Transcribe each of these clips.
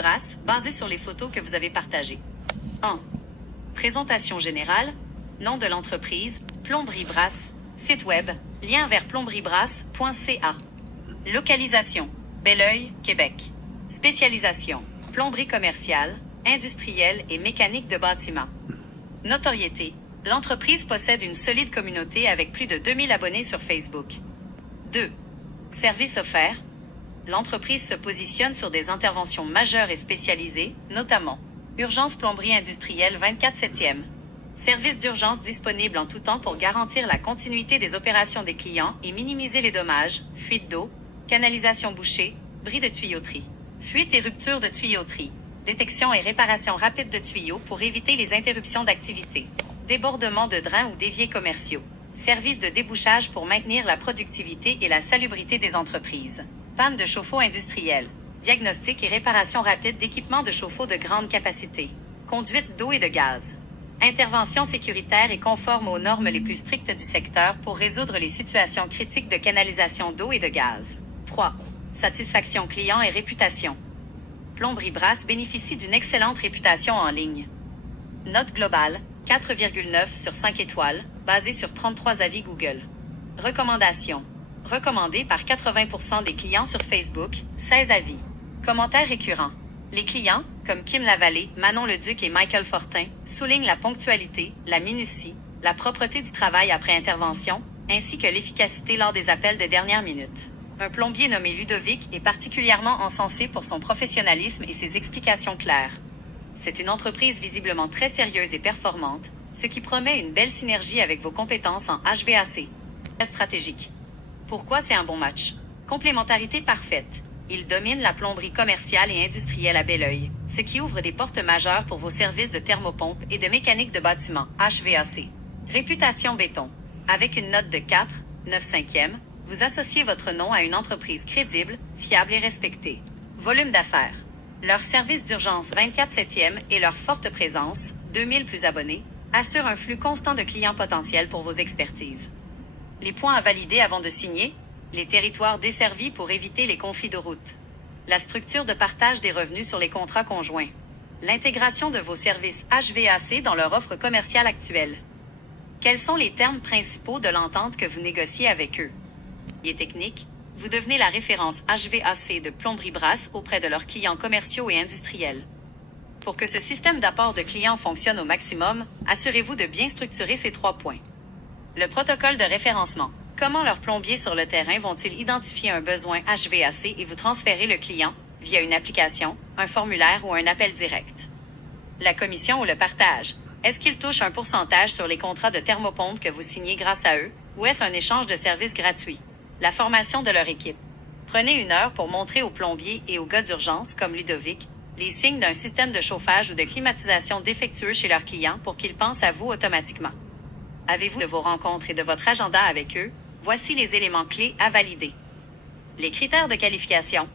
Brass basé sur les photos que vous avez partagées. 1. Présentation générale, nom de l'entreprise, Plomberie Brass, site web, lien vers plomberiebrass.ca. Localisation, Belleuil, Québec. Spécialisation, plomberie commerciale, industrielle et mécanique de bâtiment. Notoriété, l'entreprise possède une solide communauté avec plus de 2000 abonnés sur Facebook. 2. Services offerts, l'entreprise se positionne sur des interventions majeures et spécialisées, notamment urgence plomberie industrielle 24/7e. Service d'urgence disponible en tout temps pour garantir la continuité des opérations des clients et minimiser les dommages, fuite d'eau, canalisation bouchée, bris de tuyauterie, fuite et rupture de tuyauterie, détection et réparation rapide de tuyaux pour éviter les interruptions d'activité, débordement de drains ou d'éviers commerciaux, service de débouchage pour maintenir la productivité et la salubrité des entreprises, panne de chauffe-eau industriel, diagnostic et réparation rapide d'équipements de chauffe-eau de grande capacité, conduite d'eau et de gaz. Intervention sécuritaire et conforme aux normes les plus strictes du secteur pour résoudre les situations critiques de canalisation d'eau et de gaz. 3. Satisfaction client et réputation. Plomberie Brass bénéficie d'une excellente réputation en ligne. Note globale, 4,9 sur 5 étoiles, basée sur 33 avis Google. Recommandations. Recommandé par 80% des clients sur Facebook, 16 avis. Commentaires récurrents. Les clients, comme Kim Lavallée, Manon Leduc et Michael Fortin, soulignent la ponctualité, la minutie, la propreté du travail après intervention, ainsi que l'efficacité lors des appels de dernière minute. Un plombier nommé Ludovic est particulièrement encensé pour son professionnalisme et ses explications claires. C'est une entreprise visiblement très sérieuse et performante, ce qui promet une belle synergie avec vos compétences en HVAC. Stratégique. Pourquoi c'est un bon match? Complémentarité parfaite. Il domine la plomberie commerciale et industrielle à Belleuil, ce qui ouvre des portes majeures pour vos services de thermopompe et de mécanique de bâtiment, HVAC. Réputation béton. Avec une note de 4, 9/5e, vous associez votre nom à une entreprise crédible, fiable et respectée. Volume d'affaires. Leur service d'urgence 24/7e et leur forte présence, 2000 plus abonnés, assurent un flux constant de clients potentiels pour vos expertises. Les points à valider avant de signer, les territoires desservis pour éviter les conflits de route, la structure de partage des revenus sur les contrats conjoints, l'intégration de vos services HVAC dans leur offre commerciale actuelle. Quels sont les termes principaux de l'entente que vous négociez avec eux? Et technique, vous devenez la référence HVAC de Plomberie Brass auprès de leurs clients commerciaux et industriels. Pour que ce système d'apport de clients fonctionne au maximum, assurez-vous de bien structurer ces 3 points. Le protocole de référencement. Comment leurs plombiers sur le terrain vont-ils identifier un besoin HVAC et vous transférer le client, via une application, un formulaire ou un appel direct? La commission ou le partage. Est-ce qu'ils touchent un pourcentage sur les contrats de thermopompe que vous signez grâce à eux, ou est-ce un échange de services gratuits? La formation de leur équipe. Prenez 1 heure pour montrer aux plombiers et aux gars d'urgence, comme Ludovic, les signes d'un système de chauffage ou de climatisation défectueux chez leurs clients pour qu'ils pensent à vous automatiquement. Avez-vous de vos rencontres et de votre agenda avec eux? Voici les éléments clés à valider. Les critères de qualification.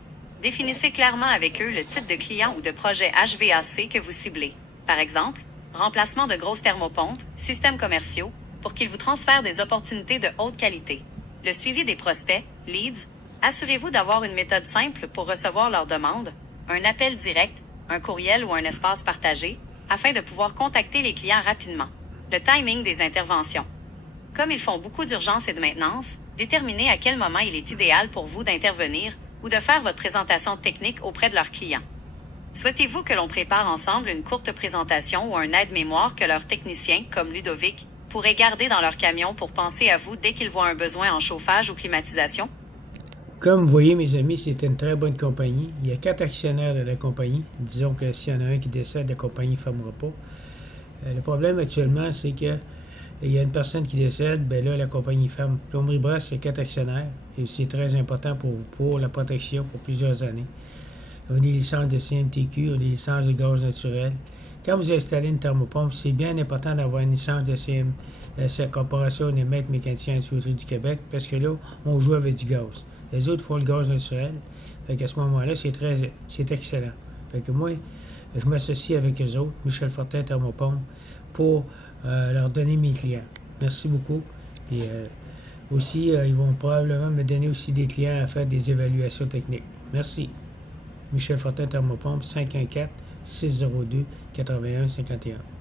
Définissez clairement avec eux le type de client ou de projet HVAC que vous ciblez. Par exemple, remplacement de grosses thermopompes, systèmes commerciaux, pour qu'ils vous transfèrent des opportunités de haute qualité. Le suivi des prospects, leads. Assurez-vous d'avoir une méthode simple pour recevoir leurs demandes, un appel direct, un courriel ou un espace partagé, afin de pouvoir contacter les clients rapidement. Le timing des interventions. Comme ils font beaucoup d'urgence et de maintenance, déterminez à quel moment il est idéal pour vous d'intervenir ou de faire votre présentation technique auprès de leurs clients. Souhaitez-vous que l'on prépare ensemble une courte présentation ou un aide-mémoire que leurs techniciens, comme Ludovic, pourraient garder dans leur camion pour penser à vous dès qu'ils voient un besoin en chauffage ou climatisation? Comme vous voyez, mes amis, c'est une très bonne compagnie. Il y a 4 actionnaires de la compagnie. Disons que s'il y en a un qui décède, la compagnie ne fermera pas. Le problème actuellement, c'est que il y a une personne qui décède, ben là, la compagnie ferme. Plomberie Brass, c'est 4 actionnaires et c'est très important pour la protection pour plusieurs années. On a des licences de CMTQ, on a des licences de gaz naturel. Quand vous installez une thermopompe, c'est bien important d'avoir une licence de cette Corporation des maîtres mécaniciens et tuyauterie du Québec parce que là, on joue avec du gaz. Les autres font le gaz naturel. Fait qu'à ce moment-là, c'est excellent. Fait que moi, je m'associe avec eux autres, Michel Fortin, Thermopompe, pour leur donner mes clients. Merci beaucoup. Et aussi, ils vont probablement me donner aussi des clients à faire des évaluations techniques. Merci. Michel Fortin Thermopompe, 514-602-8151.